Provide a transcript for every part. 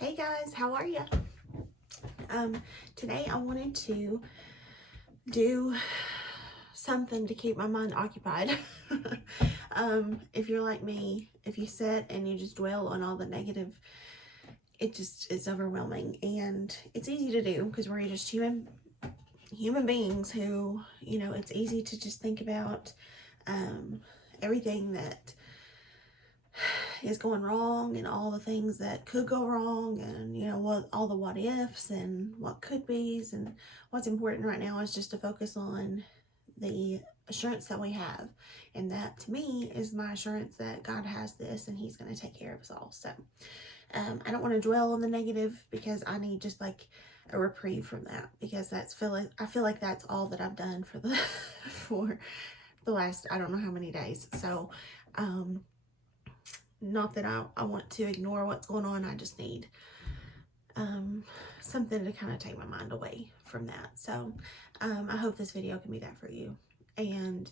Hey guys, how are you? Today I wanted to do something to keep my mind occupied. If you're like me, if you sit and you just dwell on all the negative, it's overwhelming, and it's easy to do because we're just human beings who, it's easy to just think about everything that is going wrong and all the things that could go wrong, and what all the what ifs and what could be's. And what's important right now is just to focus on the assurance that we have, and that to me is my assurance that God has this and he's going to take care of us all. So I don't want to dwell on the negative because I need just like a reprieve from that, because I feel like that's all that I've done for the last I don't know how many days. So not that I want to ignore what's going on. I just need something to kind of take my mind away from that. So I hope this video can be that for you. And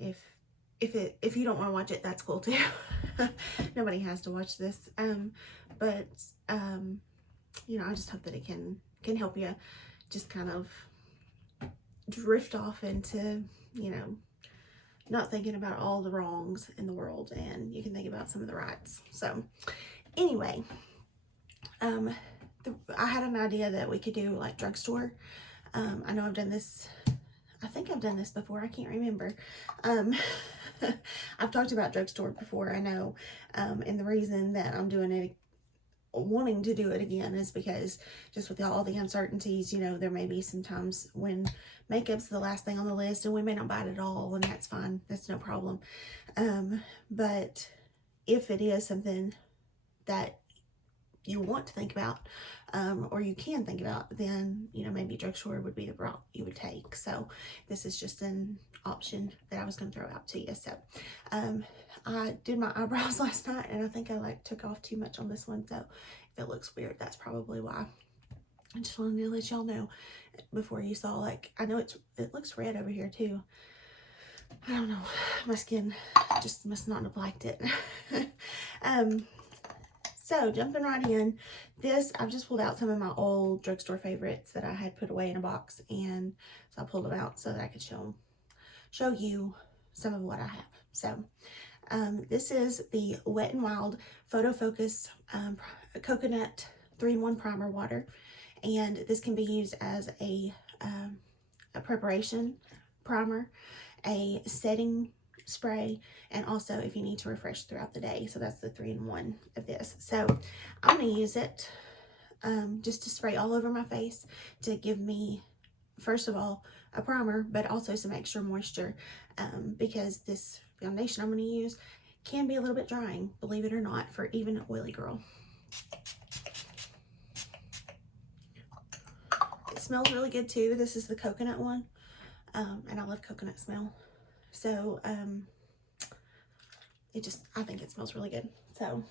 if you don't want to watch it, that's cool too. Nobody has to watch this. But I just hope that it can help you just kind of drift off into, not thinking about all the wrongs in the world, and you can think about some of the rights. So anyway, I had an idea that we could do like drugstore. I know I've done this. I think I've done this before. I can't remember. I've talked about drugstore before, I know. And the reason that I'm doing it, wanting to do it again, is because just with all the uncertainties, there may be some times when makeup's the last thing on the list and we may not buy it at all, and that's fine. That's no problem. But if it is something that you want to think about, or you can think about, then maybe drugstore would be the route you would take. So this is just an option that I was going to throw out to you. So I did my eyebrows last night, and I think I took off too much on this one, so if it looks weird, that's probably why. I just wanted to let y'all know before you saw, I know it looks red over here too. I don't know, my skin just must not have liked it. So jumping right in, I've just pulled out some of my old drugstore favorites that I had put away in a box, and so I pulled them out so that I could show you some of what I have. So this is the Wet n Wild Photo Focus Coconut 3-in-1 Primer Water, and this can be used as a preparation primer, a setting spray, and also if you need to refresh throughout the day. So that's the 3-in-1 of this. So I'm going to use it just to spray all over my face to give me, first of all, a primer, but also some extra moisture, because this foundation I'm going to use can be a little bit drying, believe it or not, for even an oily girl. It smells really good too. This is the coconut one, and I love coconut smell. So I think it smells really good. So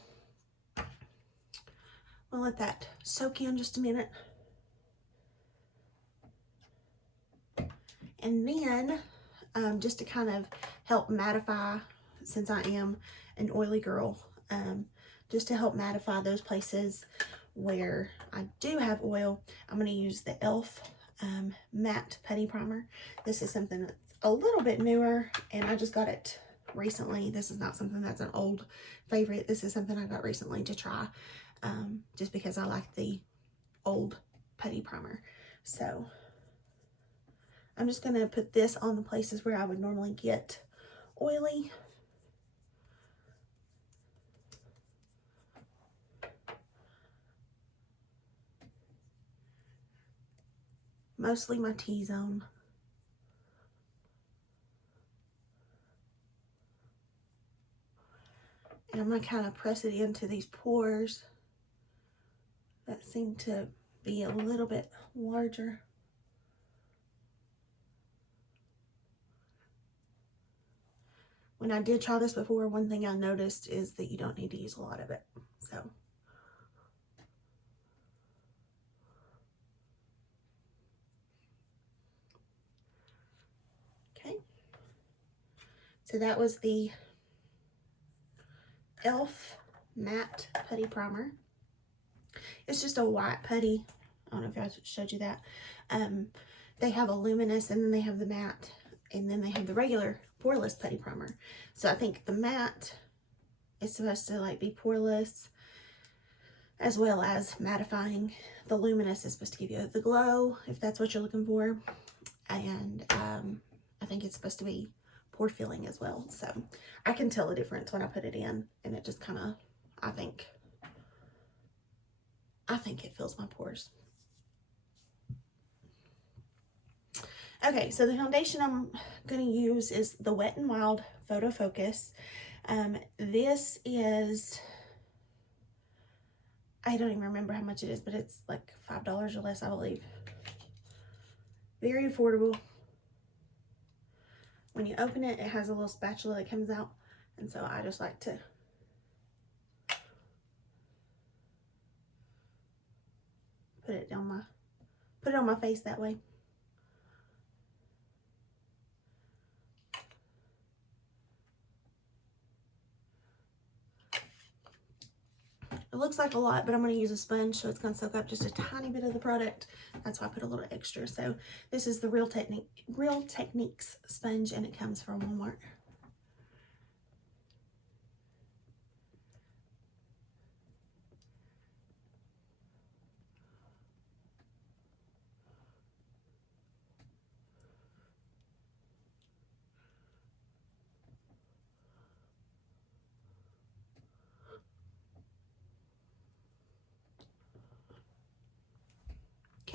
we'll let that soak in just a minute. And then just to kind of help mattify, since I am an oily girl, just to help mattify those places where I do have oil, I'm going to use the E.L.F. Matte Putty Primer. This is something that's a little bit newer, and I just got it recently. This is not something that's an old favorite. This is something I got recently to try, just because I like the old putty primer. So I'm just going to put this on the places where I would normally get oily. Mostly my T-zone. And I'm going to kind of press it into these pores that seem to be a little bit larger. When I did try this before, one thing I noticed is that you don't need to use a lot of it. So okay. So that was the E.L.F. Matte Putty Primer. It's just a white putty. I don't know if I showed you that. They have a luminous, and then they have the matte, and then they have the regular poreless putty primer. So I think the matte is supposed to like be poreless as well as mattifying. The luminous is supposed to give you the glow, if that's what you're looking for. And I think it's supposed to be pore filling as well. So I can tell the difference when I put it in, and it just kind of, I think it fills my pores. Okay, so the foundation I'm going to use is the Wet n Wild Photo Focus. This is, I don't even remember how much it is, but it's like $5 or less, I believe. Very affordable. When you open it, it has a little spatula that comes out, and so I just like to put it on my face that way. It looks like a lot, but I'm going to use a sponge, so it's going to soak up just a tiny bit of the product. That's why I put a little extra. So this is the Real Techniques sponge, and it comes from Walmart.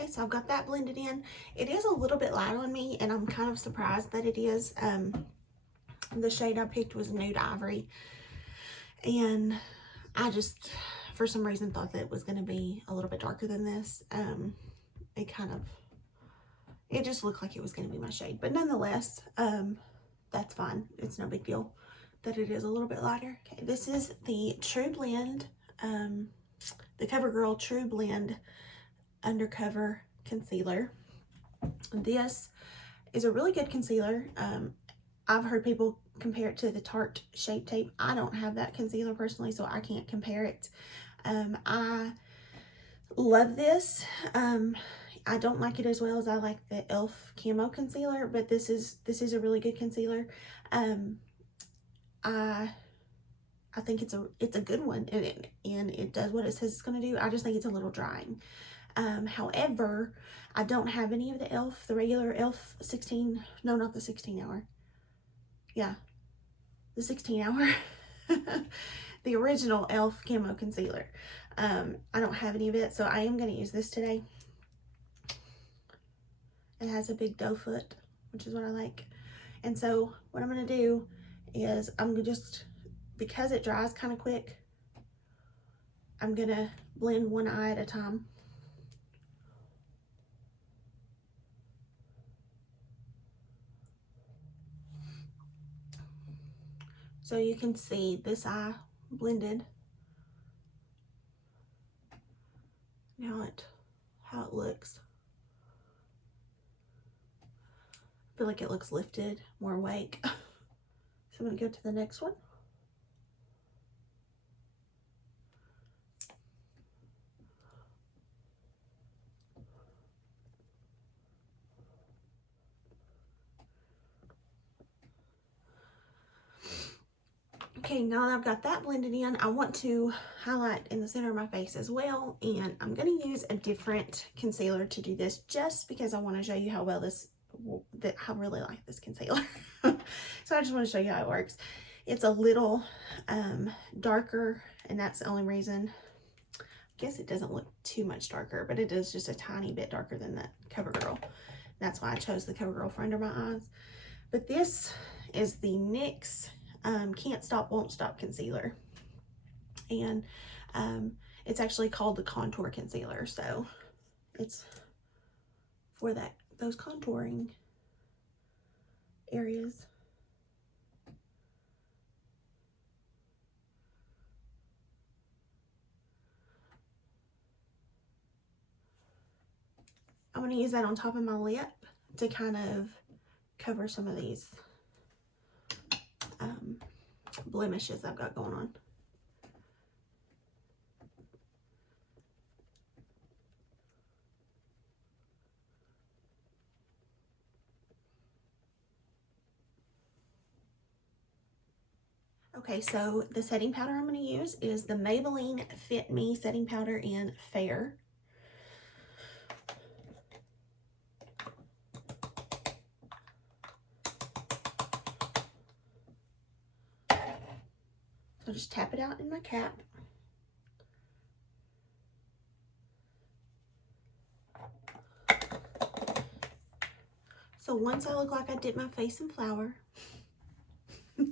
Okay, so I've got that blended in. It is a little bit light on me, and I'm kind of surprised that it is. The shade I picked was Nude Ivory, and I just, for some reason, thought that it was going to be a little bit darker than this. It just looked like it was going to be my shade, but nonetheless, that's fine. It's no big deal that it is a little bit lighter. Okay, this is the truBLEND, the CoverGirl truBLEND Undercover concealer. This is a really good concealer. I've heard people compare it to the Tarte Shape Tape. I don't have that concealer personally, so I can't compare it. I love this. I don't like it as well as I like the E.L.F. Camo Concealer, but this is a really good concealer. I think it's a good one, and it does what it says it's going to do. I just think it's a little drying. However, I don't have any of the E.L.F., the regular E.L.F. 16, no, not the 16 hour. Yeah, the 16 hour. The original E.L.F. Camo Concealer. I don't have any of it, so I am going to use this today. It has a big doe foot, which is what I like. And so what I'm going to do is I'm going to just, because it dries kind of quick, I'm going to blend one eye at a time. So you can see this eye blended. Now how it looks. I feel like it looks lifted, more awake. So I'm going to go to the next one. Okay, now that I've got that blended in, I want to highlight in the center of my face as well, and I'm going to use a different concealer to do this just because I want to show you how well I really like this concealer. So I just want to show you how it works. It's a little darker, and that's the only reason. I guess it doesn't look too much darker, but it is just a tiny bit darker than that CoverGirl. That's why I chose the CoverGirl for under my eyes. But this is the NYX Can't Stop, Won't Stop concealer, and it's actually called the Contour Concealer, so it's for those contouring areas. I'm going to use that on top of my lip to kind of cover some of these blemishes I've got going on. Okay, so the setting powder I'm going to use is the Maybelline Fit Me setting powder in Fair. So just tap it out in my cap. So once I look like I dipped my face in flour.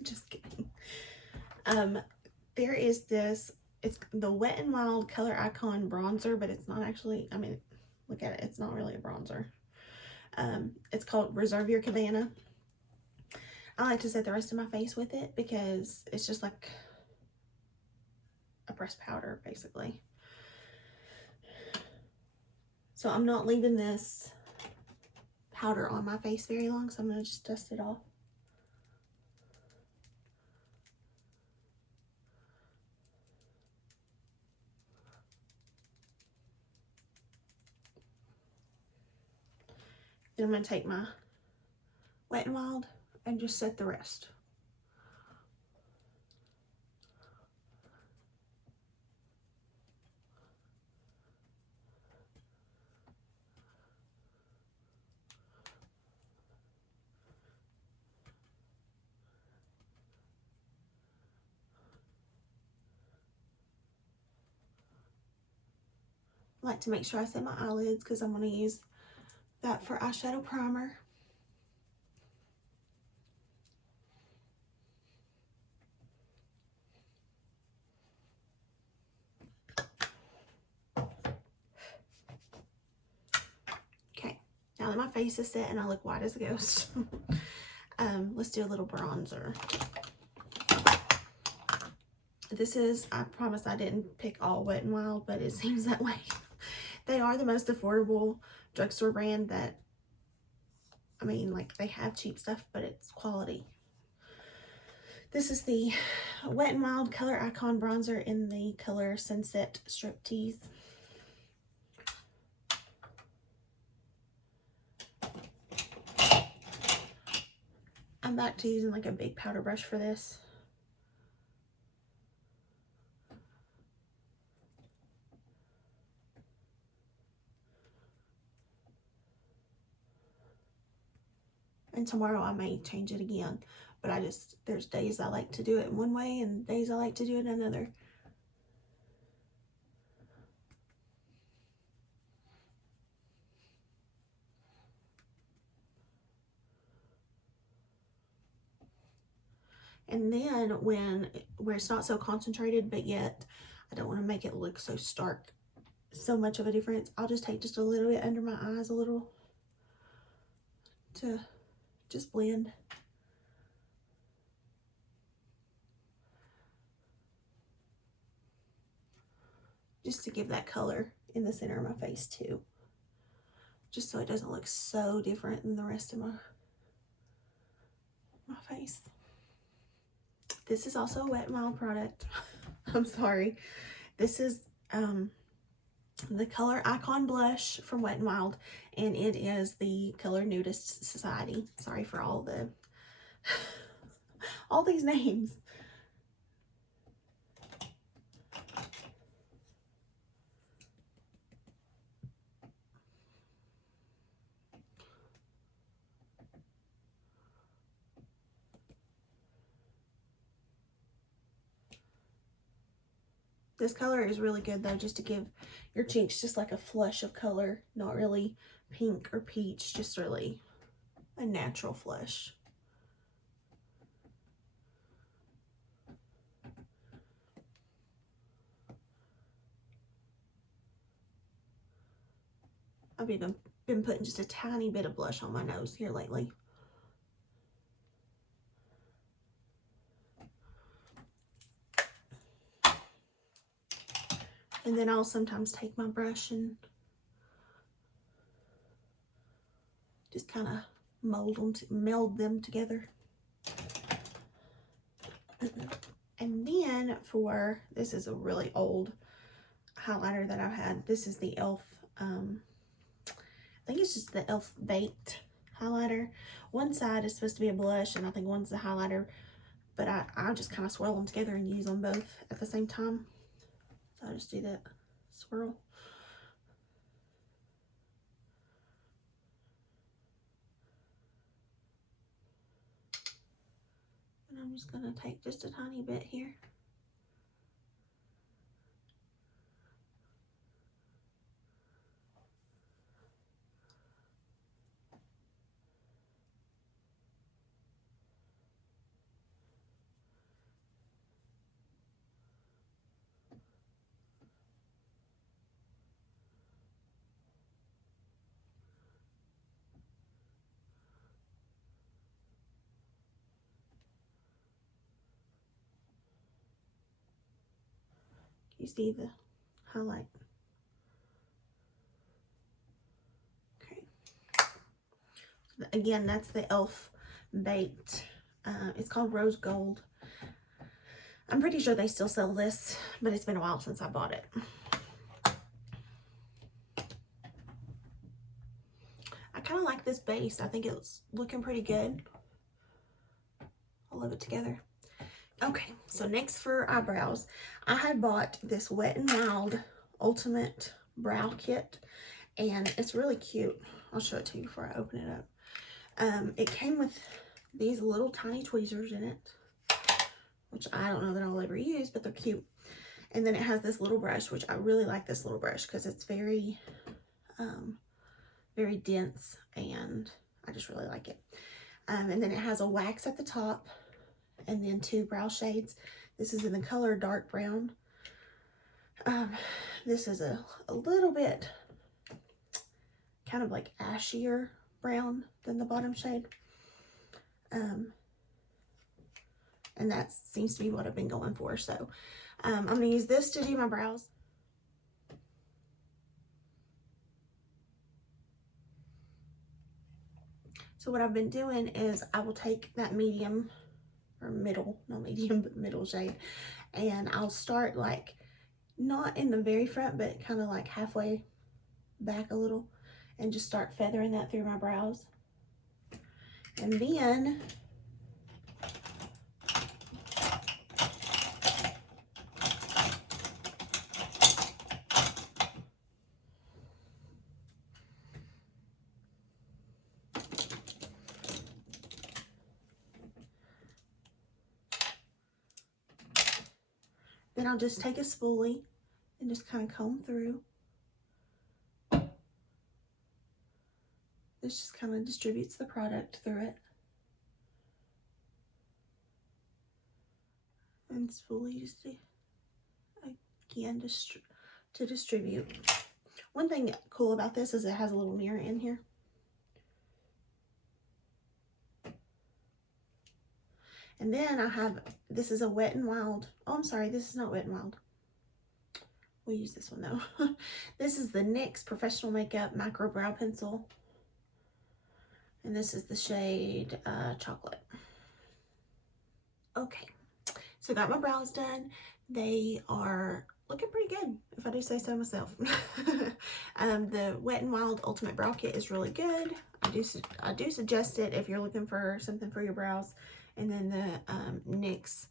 Just kidding. There is this, it's the Wet n Wild Color Icon bronzer, but it's not actually, I mean, look at it, it's not really a bronzer. It's called Reserve Your Cabana. I like to set the rest of my face with it because it's just like a pressed powder, basically. So I'm not leaving this powder on my face very long, so I'm going to just dust it off. Then I'm going to take my Wet n Wild and just set the rest. I like to make sure I set my eyelids because I'm going to use that for eyeshadow primer. Okay, now that my face is set and I look white as a ghost, let's do a little bronzer. This is, I promise I didn't pick all Wet n Wild, but it seems that way. They are the most affordable drugstore brand that, I mean, like, they have cheap stuff, but it's quality. This is the Wet n Wild Color Icon Bronzer in the color Sunset Striptease. I'm back to using like a big powder brush for this. And tomorrow I may change it again, but there's days I like to do it one way and days I like to do it another. And then where it's not so concentrated, but yet I don't want to make it look so stark, so much of a difference, I'll just take just a little bit under my eyes, a little, to just blend. Just to give that color in the center of my face too. Just so it doesn't look so different than the rest of my face. This is also a Wet n Wild product. I'm sorry. This is the Color Icon Blush from Wet n Wild, and it is the color Nudist Society. Sorry for all these names. This color is really good though, just to give your cheeks just like a flush of color, not really pink or peach, just really a natural flush. I've even been putting just a tiny bit of blush on my nose here lately. And then I'll sometimes take my brush and just kind of meld them together. And then this is a really old highlighter that I've had. This is the E.L.F. I think it's just the E.L.F. Baked highlighter. One side is supposed to be a blush, and I think one's the highlighter. but I just kind of swirl them together and use them both at the same time. So I just do that swirl. And I'm just going to take just a tiny bit here. You see the highlight? Okay. Again, that's the E.L.F. Baked. It's called Rose Gold. I'm pretty sure they still sell this, but it's been a while since I bought it. I kind of like this base. I think it's looking pretty good. I'll love it together. Okay, so next for eyebrows, I had bought this Wet n Wild Ultimate Brow Kit, and it's really cute. I'll show it to you before I open it up. It came with these little tiny tweezers in it, which I don't know that I'll ever use, but they're cute. And then it has this little brush, which I really like this little brush because it's very, very dense, and I just really like it. And then it has a wax at the top, and then 2 brow shades. This is in the color dark brown. This is a little bit kind of like ashier brown than the bottom shade. And that seems to be what I've been going for. So I'm going to use this to do my brows. So what I've been doing is I will take that medium, or middle, not medium, but middle shade, and I'll start like not in the very front, but kind of like halfway back a little, and just start feathering that through my brows. And then I'll just take a spoolie and just kind of comb through. This just kind of distributes the product through it. And spoolie just again to distribute. One thing cool about this is it has a little mirror in here. And then I have, this is a Wet n Wild. Oh, I'm sorry, this is not Wet n Wild. We'll use this one though. This is the NYX Professional Makeup Micro Brow Pencil. And this is the shade Chocolate. Okay, so got my brows done. They are looking pretty good, if I do say so myself. The Wet n Wild Ultimate Brow Kit is really good. I do suggest it if you're looking for something for your brows. And then the NYX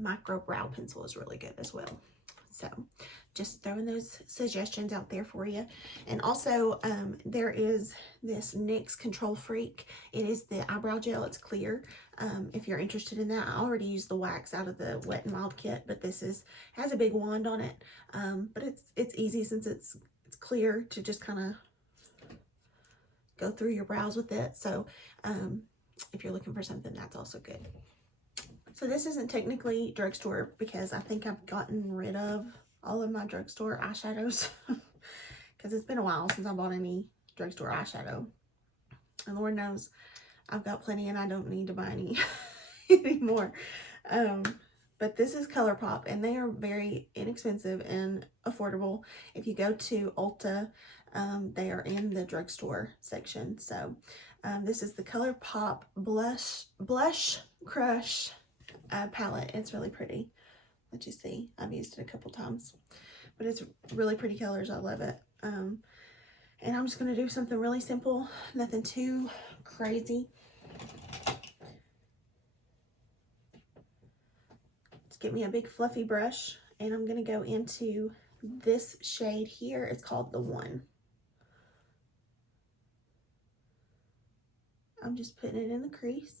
Micro Brow Pencil is really good as well. So just throwing those suggestions out there for you. And also there is this NYX Control Freak. It is the eyebrow gel. It's clear. If you're interested in that, I already used the wax out of the Wet n Wild kit, but this has a big wand on it. But it's easy since it's clear to just kind of go through your brows with it. So if you're looking for something, that's also good. So this isn't technically drugstore because I think I've gotten rid of all of my drugstore eyeshadows because it's been a while since I bought any drugstore eyeshadow. And Lord knows I've got plenty and I don't need to buy any anymore. But this is ColourPop, and they are very inexpensive and affordable. If you go to Ulta, they are in the drugstore section. So this is the ColourPop Blush Crush palette. It's really pretty. Let you see. I've used it a couple times, but it's really pretty colors. I love it. And I'm just going to do something really simple, nothing too crazy. get me a big fluffy brush, and I'm going to go into this shade here. It's called the One. I'm just putting it in the crease.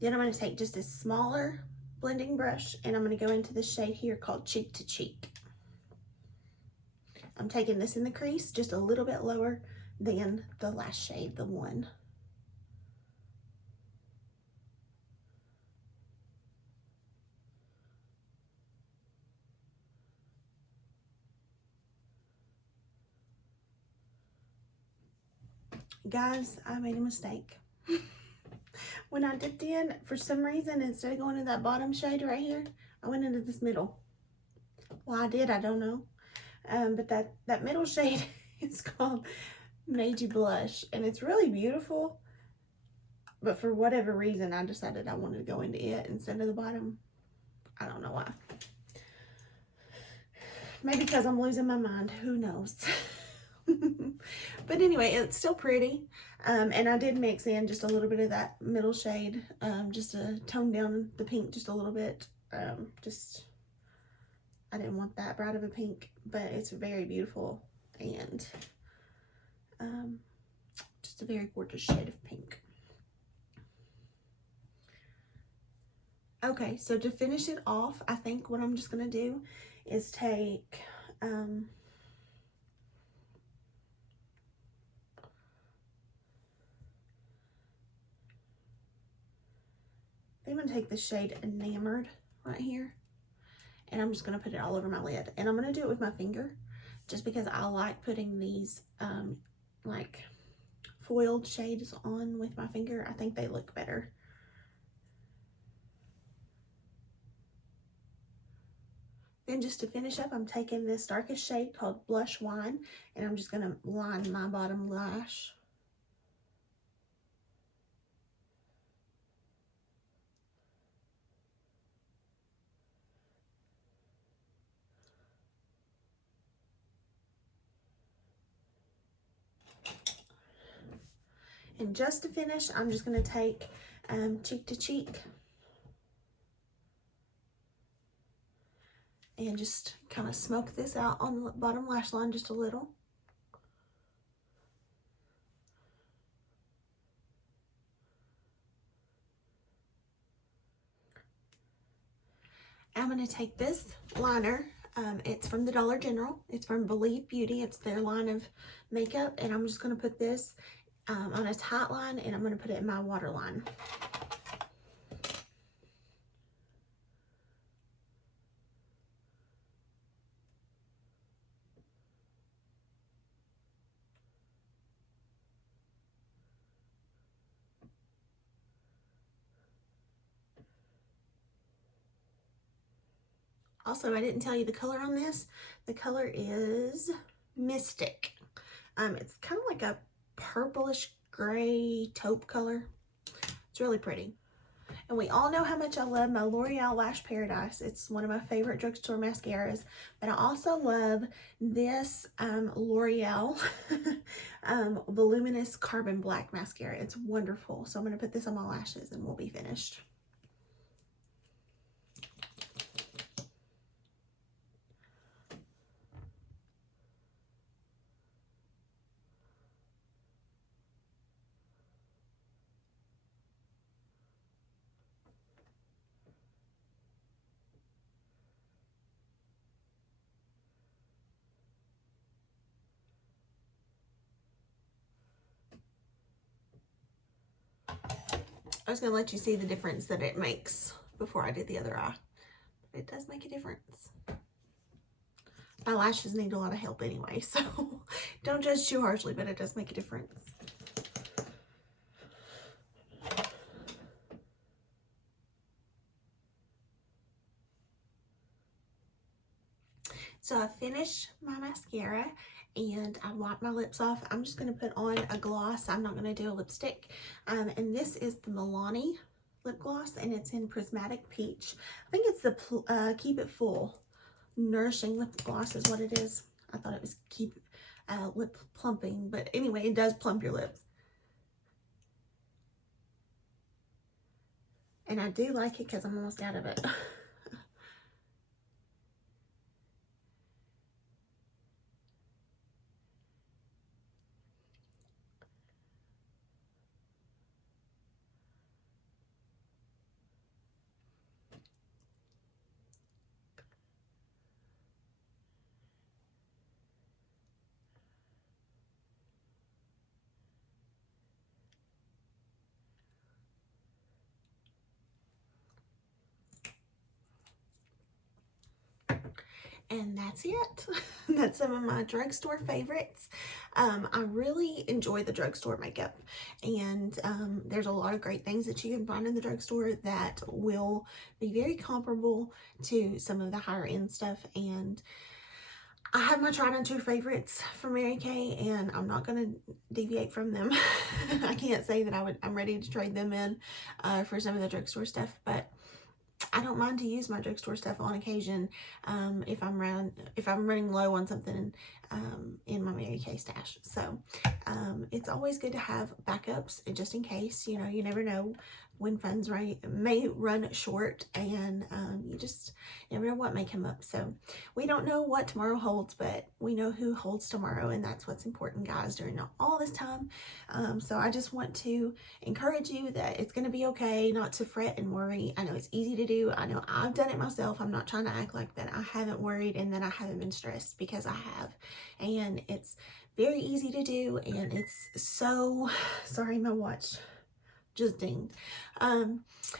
Then I'm going to take just a smaller blending brush, and I'm going to go into this shade here called Cheek to Cheek. I'm taking this in the crease just a little bit lower than the last shade, the One. Guys, I made a mistake. When I dipped in, for some reason, instead of going to that bottom shade right here, I went into this middle. Why I did, I don't know. But that middle shade is called Made You Blush, and it's really beautiful. But for whatever reason, I decided I wanted to go into it instead of the bottom. I don't know why. Maybe because I'm losing my mind. Who knows? But anyway, it's still pretty. And I did mix in just a little bit of that middle shade, just to tone down the pink just a little bit. I didn't want that bright of a pink, but it's very beautiful, and just a very gorgeous shade of pink. Okay, so to finish it off, I think what I'm just going to do is take I'm going to take the shade Enamored right here, and I'm just going to put it all over my lid. And I'm going to do it with my finger, just because I like putting these like foiled shades on with my finger. I think they look better. Then just to finish up, I'm taking this darkest shade called Blush Wine, and I'm just going to line my bottom lash. And just to finish, I'm just going to take Cheek to Cheek and just kind of smoke this out on the bottom lash line just a little. I'm going to take this liner. It's from the Dollar General. It's from Believe Beauty. It's their line of makeup, and I'm just going to put this on a tight line, and I'm going to put it in my waterline. Also, I didn't tell you the color on this. The color is Mystic. It's kind of like a purplish gray taupe color. It's really pretty. And we all know how much I love my L'Oreal Lash Paradise. It's one of my favorite drugstore mascaras. But I also love this L'Oreal Voluminous Carbon Black Mascara. It's wonderful. So I'm going to put this on my lashes and we'll be finished. I was going to let you see the difference that it makes before I did the other eye. It does make a difference. My lashes need a lot of help anyway, so don't judge too harshly, but it does make a difference. So I finished my mascara and I wiped my lips off. I'm just going to put on a gloss. I'm not going to do a lipstick. And this is the Milani lip gloss, and it's in Prismatic Peach. I think it's the Keep It Full Nourishing Lip Gloss is what it is. I thought it was Keep Lip Plumping, but anyway, it does plump your lips. And I do like it because I'm almost out of it. And that's it. That's some of my drugstore favorites. I really enjoy the drugstore makeup, and there's a lot of great things that you can find in the drugstore that will be very comparable to some of the higher end stuff. And I have my tried and true favorites from Mary Kay, and I'm not going to deviate from them. I can't say that I'm ready to trade them in for some of the drugstore stuff, but I don't mind to use my drugstore stuff on occasion if I'm running low on something in my Mary Kay stash. So it's always good to have backups just in case. You know, you never know when funds may run short, and you just never know what may come up. So we don't know what tomorrow holds, but we know who holds tomorrow, and that's what's important, guys, during all this time. So I just want to encourage you that it's going to be okay, not to fret and worry. I know it's easy to do. I know I've done it myself. I'm not trying to act like that I haven't worried and that I haven't been stressed, because I have. And it's very easy to do, and it's so, sorry, my watch just dinged.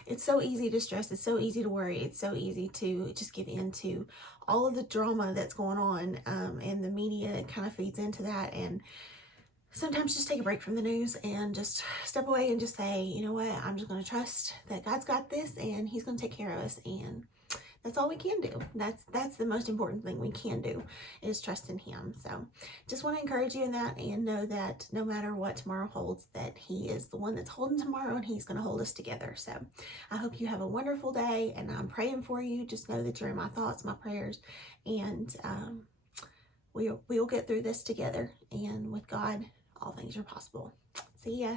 It's so easy to stress. It's so easy to worry. It's so easy to just give in to all of the drama that's going on, and the media kind of feeds into that. And sometimes just take a break from the news and just step away and just say, you know what, I'm just going to trust that God's got this and he's going to take care of us. And that's all we can do. That's the most important thing we can do, is trust in him. So just want to encourage you in that, and know that no matter what tomorrow holds, that he is the one that's holding tomorrow, and he's going to hold us together. So I hope you have a wonderful day, and I'm praying for you. Just know that you're in my thoughts, my prayers, and we'll get through this together. And with God, all things are possible. See ya.